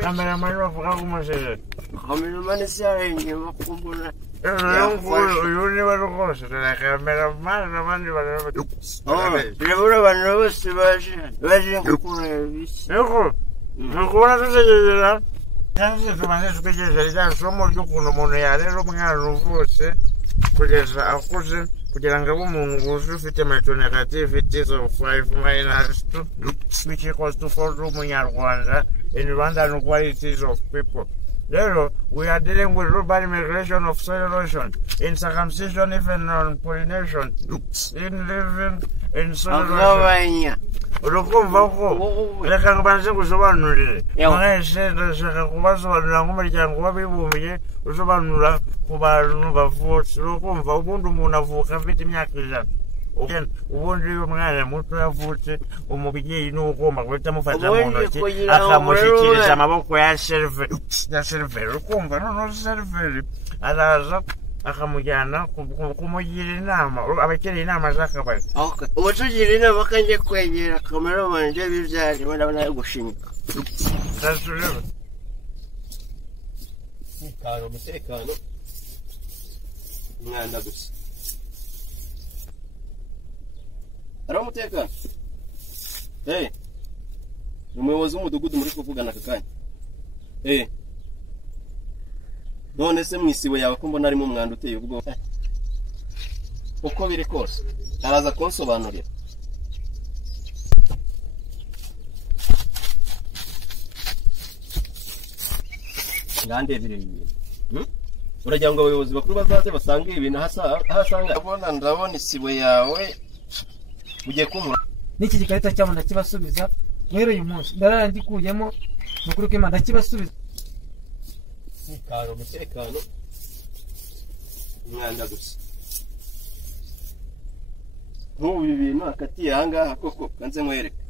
Kamera mano avuga como se. Kamera mano se arenge makumbura. Eu nem vou gostar da câmera mano vai. Lembra abantu bose baje kukura bisi. Eu vou fazer Tanto tumaze tukigeza somo ry'ukuntu umuntu yarera umwana uvutse kugeza akuze kugira ngo abe umuntu wuje ufite negativity of 5 minus 2 which equals to 4 umunyarwanda in Rwandan qualities of people. Therefore, we are dealing with urban migration of soil erosion, in circumcision, even on pollination, in living in soil erosion. Urukumva ko reka ngabanze gusobanurire mwese ndashaka kubasobanurira nk'umuryango w'abibumbye usobanura ku bantu bavutse urukumva ubundi umuntu avuka afite imyaka 100 ubundi umwana muto yavutse umubyeyi n'ugomba guhita mufata mu ntoki akamushyikiriza amaboko ya seriveri urukumva noneho seriveri araza akamujyana kumugira inama abakeneye inama z'akabari umutugira inama kanje kwegera kamera manje bivyari ndabona ari gushimika tasureba umutekano umwana gusa ari umutekano umuyobozi w'umudugudu muri kuvugana aka kanya none se mwisiwe yawe ko mbona arimo umwanda uteye ubwoba uko biri kose araza konsobanurira ngandebire uragira ngo abayobozi bakuru bazaze basange ibintu ahasanga ndabona isiwe yawe ugiye kumura n'iki gikarita cyabo ndakibasubiza rero uyu munsi ndarandikuyemo mukuru ko Imana ndakibasubiza umutekano umwanda gusa nk'ubu ibintu akatiye ahangaha koko kanze nkwereke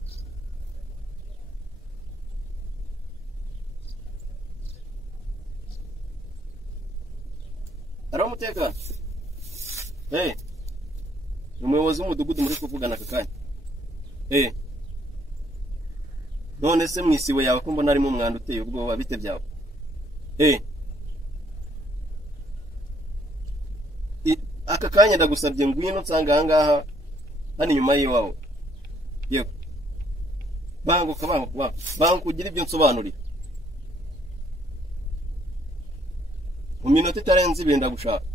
ari umutekano umuyobozi w'umudugudu muri kuvugana aka kanya none se mwisiwe yawe ko mbona arimo umwanda uteye ubwoba bite byawe aka kanya ndagusabye ngwino nsanga ahangaha hano inyuma y'iwawe yego banguka kugira ibyo nsobanurira mu minota itarenze ibiri ndagushaka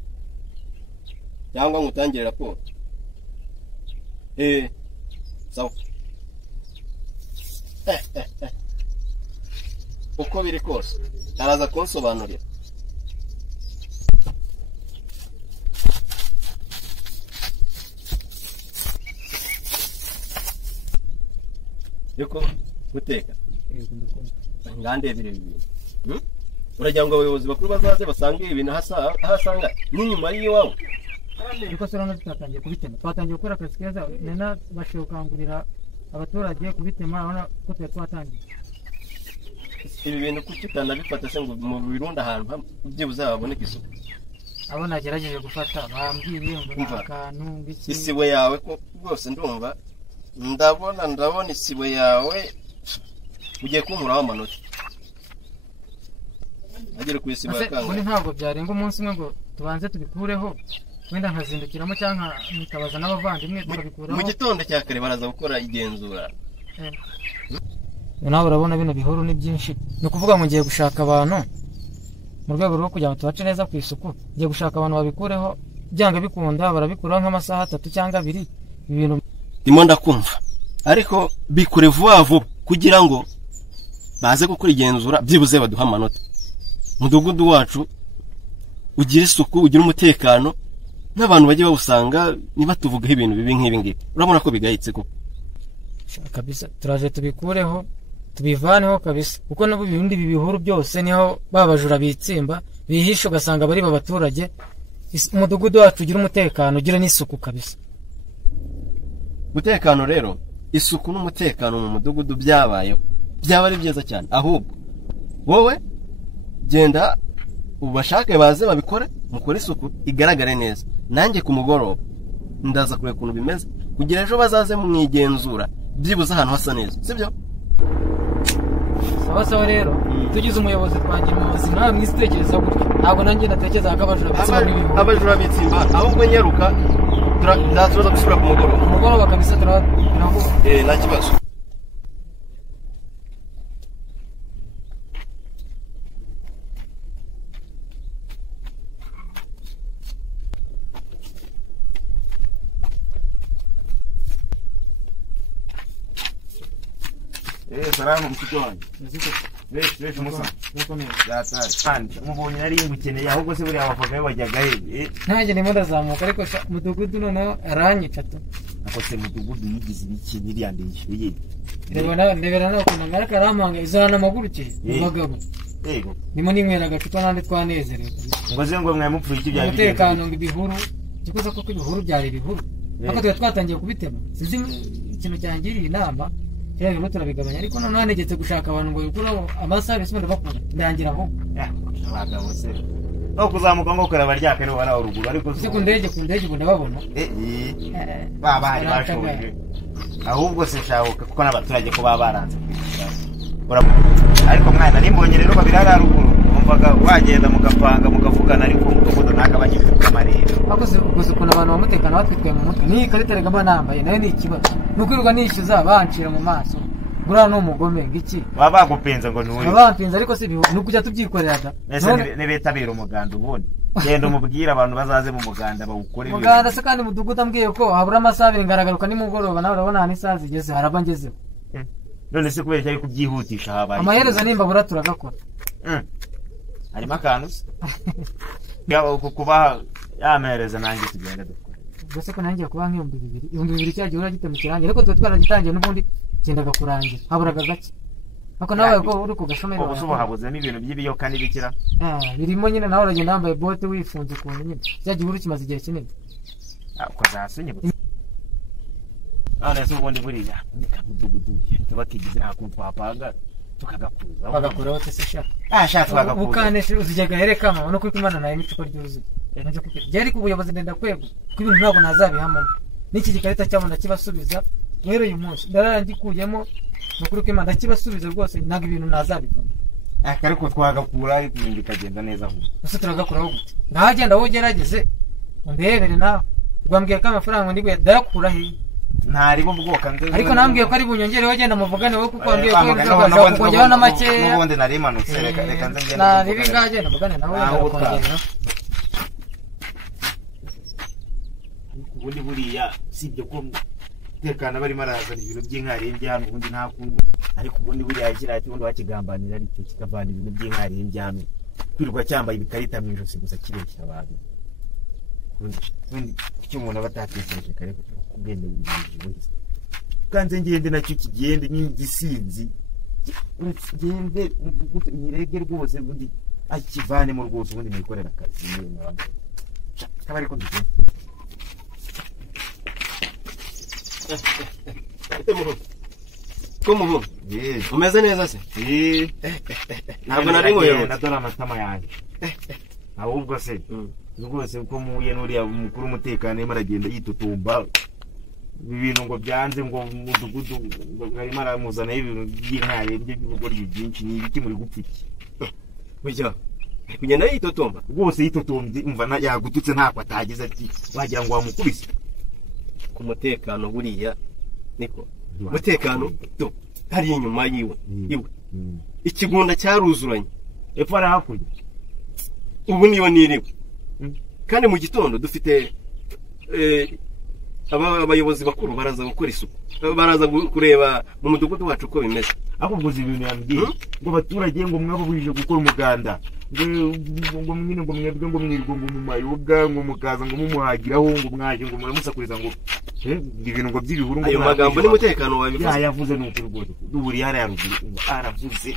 cyangwa ngutangire raporo sawa uko biri kose araza konsobanurira yuko guteka ngandebire ibintu uragira ngo abayobozi bakuru bazaze basange ibintu ahasanga n'inyuma y'iwawe yuko se rano tutatangiye kubitema twatangiye gukora akazi keza nena bashoboye gukangurira abaturage kubitema abona ko twatangiye ibi bintu kuki utanabifata se ngo mu birunda ahantu byibuze haboneka isuku abo nagerageje gufata bambwiye ngo akantu ngiki isiwe yawe ko rwose ndumva ndabona isiwe yawe ugiye kumuraho amanota agere ku isiwe yakanga ubundi ntabwo byarenga umunsi umwe ngo tubanze tubikureho wenda nkazindukiramo cyangwa nitabaza n'abavandimwe tukabikuraho mu gitondo cya kare baraza gukora igenzura nawe urabona bino bihuru ni byinshi ni ukuvuga ngo ngiye gushaka abantu mu rwego rwo kugira ngo tubace neza ku isuku ngiye gushaka abantu babikureho byanga bikunda barabikuraho nk'amasaha 3 cyangwa 2 ibintu ndimo ndakumva ariko bikure vuba vuba kugira ngo baze gukora igenzura byibuze baduha amanota mudugudu wacu ugira isuku ugira umutekano n'abantu bajye bawusanga niba tuvugaho ibintu bibi nk'ibi ngibi urabona ko bigayitse ko kabisa turaje tubikureho tubivaneho kabisa kuko nabo ibindi bibihuru byose niho babajura bitsimba bihisha ugasanga bari babaturage umudugudu wacu ugira umutekano ugira n'isuku kabisa umutekano rero isuku n'umutekano mu mudugudu byabayeho byaba ari byiza cyane ahubwo wowe genda ubashake baze babikore mukore isuku igaragare neza nanjye ku mugoroba ndaza kureka ukuntu bimeze kugira ejo bazaze mwigenzura byibuze ahantu hasa neza sibyo sawa rero tugize umuyobozi twagira umuyobozi nawe mwitekereza gutyo ntabwo nanjye ndatekereza ko abajura bitsimba ahubwo nyaruka ndazoza gusubira ku mugoroba kabisa turavuga nta kibazo salamu mshiko wangu Wesh musa yatari mubonye nari ngukeneye ahubwo se buri abafagaye wajyaga he ntaje ni moda zamuka ariko mudugudu noneho aranyica tu ako se mudugudu yigize iki niriyande yishuye ndebera nawe kuna ngara karamanga izana amaguru ki bagabo yego nimo ninywera agacupa nande twanezerewe ngoze ngo mwe mupfuye iki bya umutekano ngibihuru kikoza ko ibihuru byari ibihuru ako twatangiye kubitema sinzi ikintu cyangiriye inama Yego no turabigabanya ariko none hanegetse gushaka abantu ngo yukuraho amasaha bisubira bakora ndangira aho abagabo se no kuzamuka ngo kora baryaka rero wara uruguru ariko se ku ndege ndababona baba hari bashoboye ahubwo se shahuka kuko n'abaturage ko baba baranze ariko mwana nimbonye rero babirara ruguru umvaga wagenda mugapanga mugavugana ariko mudogodo nakabagize kamarero akoze uguze kuna abantu bamutekana batwitwe mu mutwe ni karita regamba nambaye nayo ni ikibazo nukwiruka nishyuza bancira mu maso gura no mugome ngiki baba bagupenza ngo nuri bampinza ariko se nukujya tubyikorera ne betabira umuganda ubundi genda umubwira abantu bazaze mu muganda bawukore muganda se kandi mudugudu ambwiye ko habura amasaha 2 ngaragaruka nimugoroba nawe urabona hano isaha zigeze haraba ngezeho none se kubera cyari kubyihutisha habaye amaherezo nimba bura turagakora harimo akantu kuba yamereza nanjye tugenda dukora gusa ko nanjye kuba nk'ibihumbi 2,000 cyagiye uragite mu kirangira ariko twaragitangiye n'ubundi cyendaga kurangira haburaga gake ako nawe ko uri kugashomera ubu subo habuze n'ibintu by'ibiyoka n'ibikira birimo nyine nawe uragenda wambaye bote wifunze ku nyine cyagiye uri kimaze igihe kinini uko zasunye none se ubundi buriya mudugudu tubakigize hakumpapanga tukagakuza bagakura wote se sha shatse bagakuza ukaneshe uzijyaga herekama no kwimana nayo imicupa ryuzuye nje kuko byari ku buyobozi ndenda kwego ko ibintu ntabwo nazabihamo n'iki gikarita cyabona kibasubiza rero uyu munsi ndarangikuyemo nukuri ko imana kibasubiza rwose ntago ibintu nazabivamo ariko twagakura ariko ibintu bikagenda neza aho ese turagakuraho gute ngahagenda wowe gerageze undebere nawe rwambwiye ko amafaranga ndi kuyadakura he ntari bo bwoka nze ariko nambwiye ko ari bunyongere wagenda muvugane wowe kuko wambwiye ko kongera na make n'ubundi nari manutse reka nze ngende na nibi ngagenda muvugane nawe kongera ubundi buriya sibyo ko tekana bari marazana ibintu by'inkarembye hano ubundi nta kungu ariko ubundi buriya kiriya cyundi wakigambanira aricyo kikavana ibintu by'inkarembye hano kwirwa cyambaye ibikarita mu ijosi gusa kibeshya abantu icyo umuntu aba atatekereje kare kugenda wese kanze ngende nacyo kigende n'igisinzi ngende nyirege rwose ubundi akivanemo rwose ubundi nikorera akazi kaba ariko dukora Komuho umeze neza se ntabwo nari ngoye ndadora amatama yanjye ahubwo se rwose uko muye n'uriya mukuru umutekano yema aragenda yitutumba ibintu ngo byanze ngo mudugudu ngo arimo aramuzana ibintu by'inkarembye by'ubugoryi byinshi ni ibiti muri gupfiki burya kugenda yitutumba rwose yitutumbye umva yagututse ntako atagize ati wagira ngo wamukubise ku mutekano buriya niko mutekano to hari inyuma yiwe ikigunda cyaruzuranye epfo ari hakurya ubu niyo niriwe kandi mu gitondo dufite abayobozi bakuru baraza gukora isuku baraza kureba mu mudugudu wacu uko bimeze ahubwo ibintu yambwiye ngo abaturage ngo mwabo buje gukora umuganda ngo mwine ngo mwebwe ngo mwirwa ngo mu mayoga ngo mukaza ngo mumuhagiraho ngo mwaje ngo muramusakuriza ngo ibintu ngo by'ibihuru ngo ayo magambo ni mutekano wabivuze yavuze nuko rwose duburi hari yaruguru aravuze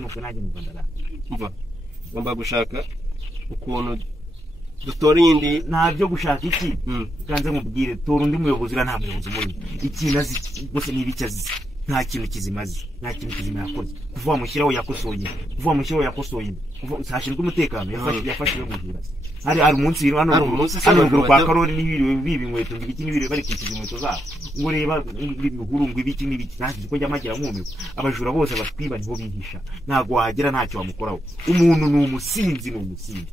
nuko nanjye mu Rwanda mva ngomba gushaka ukuntu dutora iyindi ntabyo gushaka iki kanze mubwire tora undi muyobozi nta muyobozi muri iki nazi gusa nibiki azize nta kintu kizimaze, nta kintu kizima yakoze. Kuva wamushyiraho yakosoye, hashinzwe umutekano yafashe yo mujura. Hari umunsi hano kwa Karori n'ibiri bibi inkweto ngibiki n'ibiri bari kwikiza inkweto zabo. Ngo reba ibihuru ngo ibiki n'ibiki ntazi ko jyamagira mwumwe. Abajura bose batwiba niho bihisha. Ntago wagera ntacyo bamukoraho. Umuntu ni umusinzi.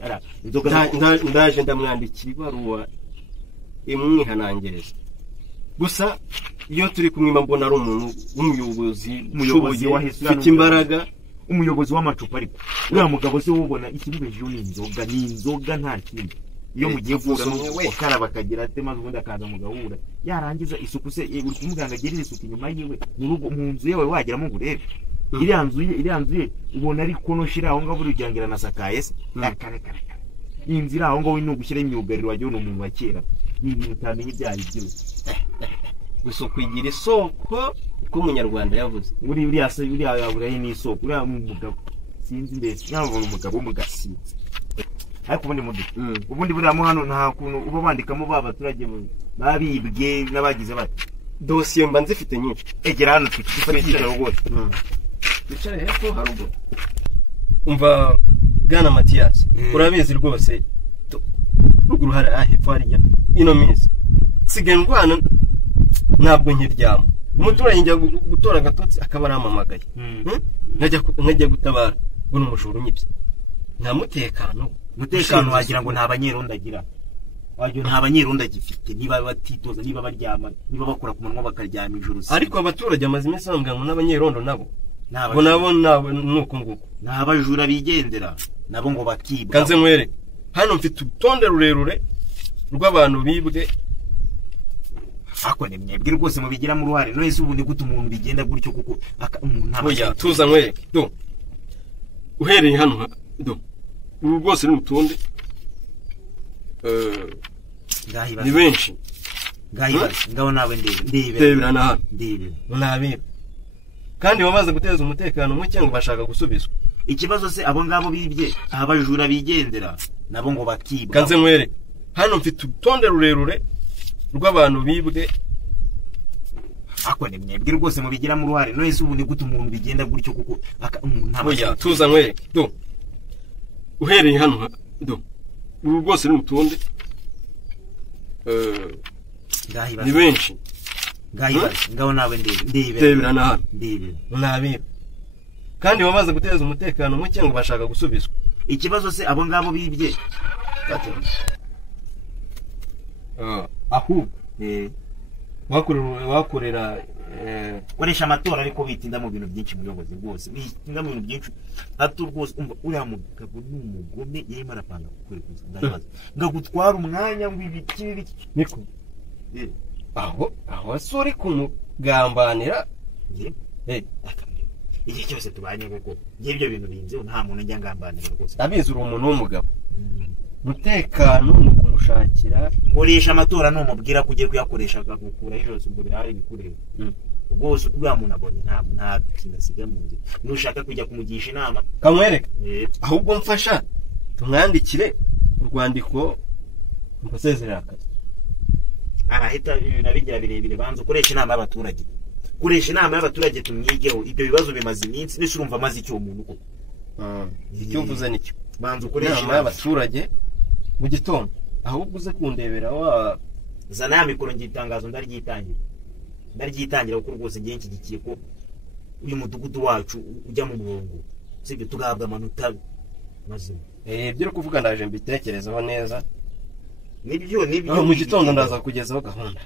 Ara inzoga ndaje ndamwandikira ibaruwa imwihanangereza. Gusa iyo turi kumwima mbona ari umuntu umuyobozi ufite imbaraga, umuyobozi w'amacupa. Ariko uriya mugabo se wubona ikibibejeho ni inzoga nta kindi. Iyo mugiye guhura n'ukaraba akagira ate maze ubundi akaza mugahura yarangiza isuku se uri kumuganga agerera isuku inyuma yiwe mu nzu yewe wageramo ngo urebe iriya nzu ye ubona ari konoshira aho ngabo urujyangira na sakaye se akarekare inzira aho ngabo ni ugushyira imyugariro wagiye umuntu wa kera ni ibintu utamenye byari byose. Gusa kwigira isoko ko umunyarwanda yavuze uriya yaburaye n'isoko uriya mugabo sinzi mbese nabona umugabo w'umugasinzi. Ariko ubundi buriya mu hano nta kuntu uba bandikamo babaturage babibwe n'abagize bati dosiye mba nzifite nyinshi. Egera hano twifatira rwose. Bicara hepfo harugo. Umva Bwana Mathias, urabizi rwose ruguru hari hepfo hariya ino minsi sigaye ndwana ntabwo nkiryama. Umuturage njya gutora agatotsi akaba aramamagaye. Nkajya gutabara ngo n'umujura unyibye. Nta mutekano wagira ngo nta banyerondo agira. Wagira nta banyerondo agifite niba batitoza niba baryama niba bakora ku munwa bakaryama ijoro. Ariko abaturage amaze iminsi bambwira ngo n'abanyerondo nabo nuko nguko n'abajura bigendera nabo ngo bakibwa. Kanze mwere hano mfite urutonde rurerure rw'abantu bibwe. Ako ne mwebwe rwose mubigiramo uruhare. No ese ubundi gute umuntu bigenda gutyo kuko oya tuza mwere uhereye hano ubu rwose ni urutonde ni benshi ngaho nawe ndebera na hano nabira kandi bamaze guteza umutekano muke ngo bashaka gusubizwa. Ikibazo se abo ngabo bibye abajura bigendera nabo ngo bakibwa. Kanze mwere hano mfite urutonde rurerure rw'abantu bibwe. Ako ne mwebwe rwose mubigiramo uruhare. No ese ubundi gute umuntu bigenda gutyo kuko oya tuza mwere uhereye hano ubu rwose ni urutonde ni benshi ngaho nawe ndebera na hano nabira kandi bamaze guteza umutekano muke ngo bashaka gusubizwa. Ikibazo se abo ngabo bibye ahubwo wakorera koresha amatora ariko bitinda mu bintu byinshi muyobozi rwose bitinda mu bintu byinshi. Hato rwose umva uriya mugabo n'umugome yarimo arapanga kukurekuza ndabaza ngagutwara umwanya ngo ibiki niko aho sori kumugambanira igihe cyose tubanye kuko y'ibyo bintu binze nta muntu njya ngambanira rwose. Abizi uri umuntu w'umugabo mutekano no kumushakira. Koresha amatora n'umubwira kugiye kuyakoresha akagukura hejuru ubwo birahari bikureba rwose uriya muntu abone nta kinasiga mu nzira. Nushaka kujya kumugisha inama kamwereka ahubwo mfasha tumwandikire urwandiko rwasezerera akazi. Arahita nabigira birebire banza ukoresha inama y'abaturage. Koresha inama y'abaturage tumwigeho ibyo bibazo bimaze iminsi n'isi urumva amaze icyo umuntu ko icyo mvuze nicyo banza ukoresha inama y'abaturage mu gitondo ahubwo uze kundebera zana ya mikoro ngitangazo ndaryitangira kuko rwose ngiye nshyigikiye ko uyu mudugudu wacu ujya mu murongo sibyo tugahabwa amanota mazima. Ibyo uri kuvuga ndaje mbitekerezaho neza. Nibyo mu gitondo ndaza kugezaho gahunda.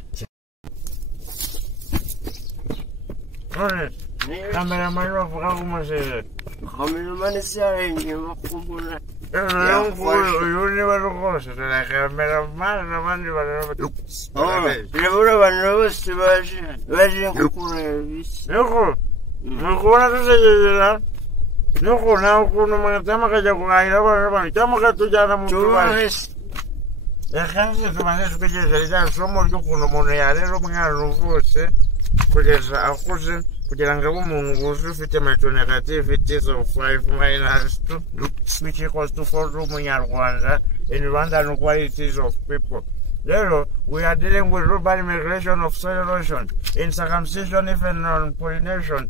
Cameraman bavuga ngo umujere cameraman siyarenye makumbura uyu ni bari rwose na cameraman n'abandi bari rero abantu bose baje kukureba iki nukubona tutegera nuko nta ukuntu mwatama kajya guhahira abantu cyangwa katujyana mu tubari. Reka tumaze tutegereza rya somo ry'ukuntu umuntu yarera umwana uvutse kugeza akuze kugira ngo abe umuntu wuzuye ufite negativities of 5 minus 2 which equals to 4 z'umunyarwanda in Rwandan qualities of people. Lero, we are dealing with urban migration of soil erosion, in circumcision, even on pollination,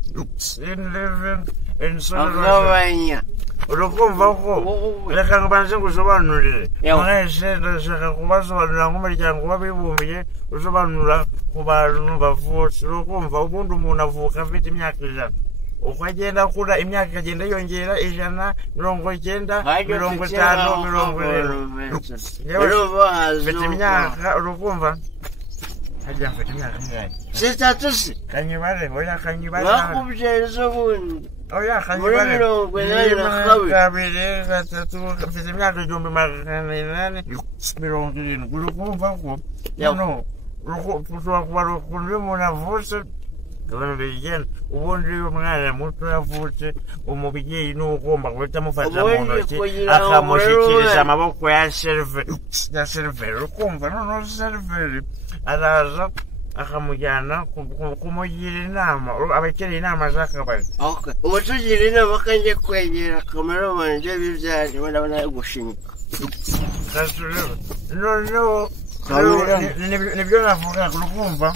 in living in soil erosion. Urukumva ko reka ngubanze ngusobanurire mwese ndashaka kubasobanurira nk'umuryango w'abibumbiye usobanura ku bantu bavutse urukumva ubundi umuntu avuka afite imyaka 100 uko agenda akura imyaka ikagenda yongera 100 90 50 70 mfite imyaka urukumva hajya mfite imyaka ingahe sitatusi kanyibare oya kanyibare bakubyezo bundi oya kanyibare kabiri gatatu mfite imyaka 870 urukumva ko no urukumva kuba urukumva umuntu avutse abantu bigenda ubundi umwana muto yavutse umubyeyi n'ugomba guhita amufata mu ntoki akamushyikiriza amaboko ya seriveri ukumva noneho seriveri araza akamujyana kumugira inama abakeneye inama z'akabari umutugira inama kanjye kwegera kamera wanje bibyari ndabona yo gushinyika noneho nibyo navuga urukumva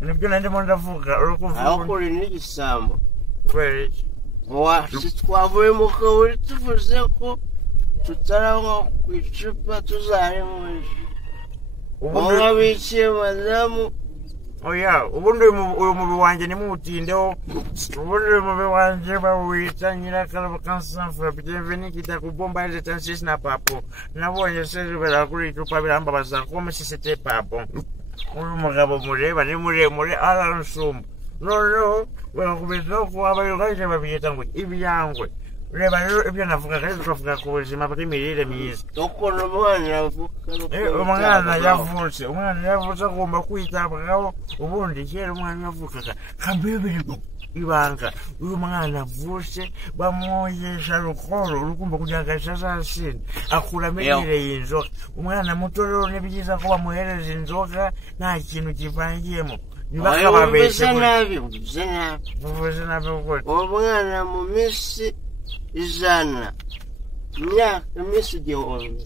nibyo ndimo ndavuga urukumva aho kuri n'igisambo kweri twavuye mu kaburi tuvuze ko tutaranywa ku icupa tuzarimo ubu bikiye madamu oya ubundi uyu mubiri wanjye nimuwutindeho ubundi uyu mubiri wanjye bawita nyirakarabo kansanfura bienvenue kitakubomba ile tansis na papo nabonye serivera kuri icupa birambabaza comme si c'était papo uyu mugabo mureba ni muremure aransumba noneho bakubitaho kuba abayogaje babiyita ngo ibyangwe reba rero ibyo navuga kandi tukavuga ku buzima bw'imirire myiza umwana yavutse agomba kwitabwaho ubundi kera umwana yavukaga kambere ibanga uyu mwana avutse bamwogesha rukoro urukumva kugira ngo azasinde akura amenyereye inzoga umwana muto rero ni byiza ko bamuhereza inzoga nta kintu kivangiyemo ntibakababeshye uvuze nabi umwana mu minsi 100 imyaka iminsi 1000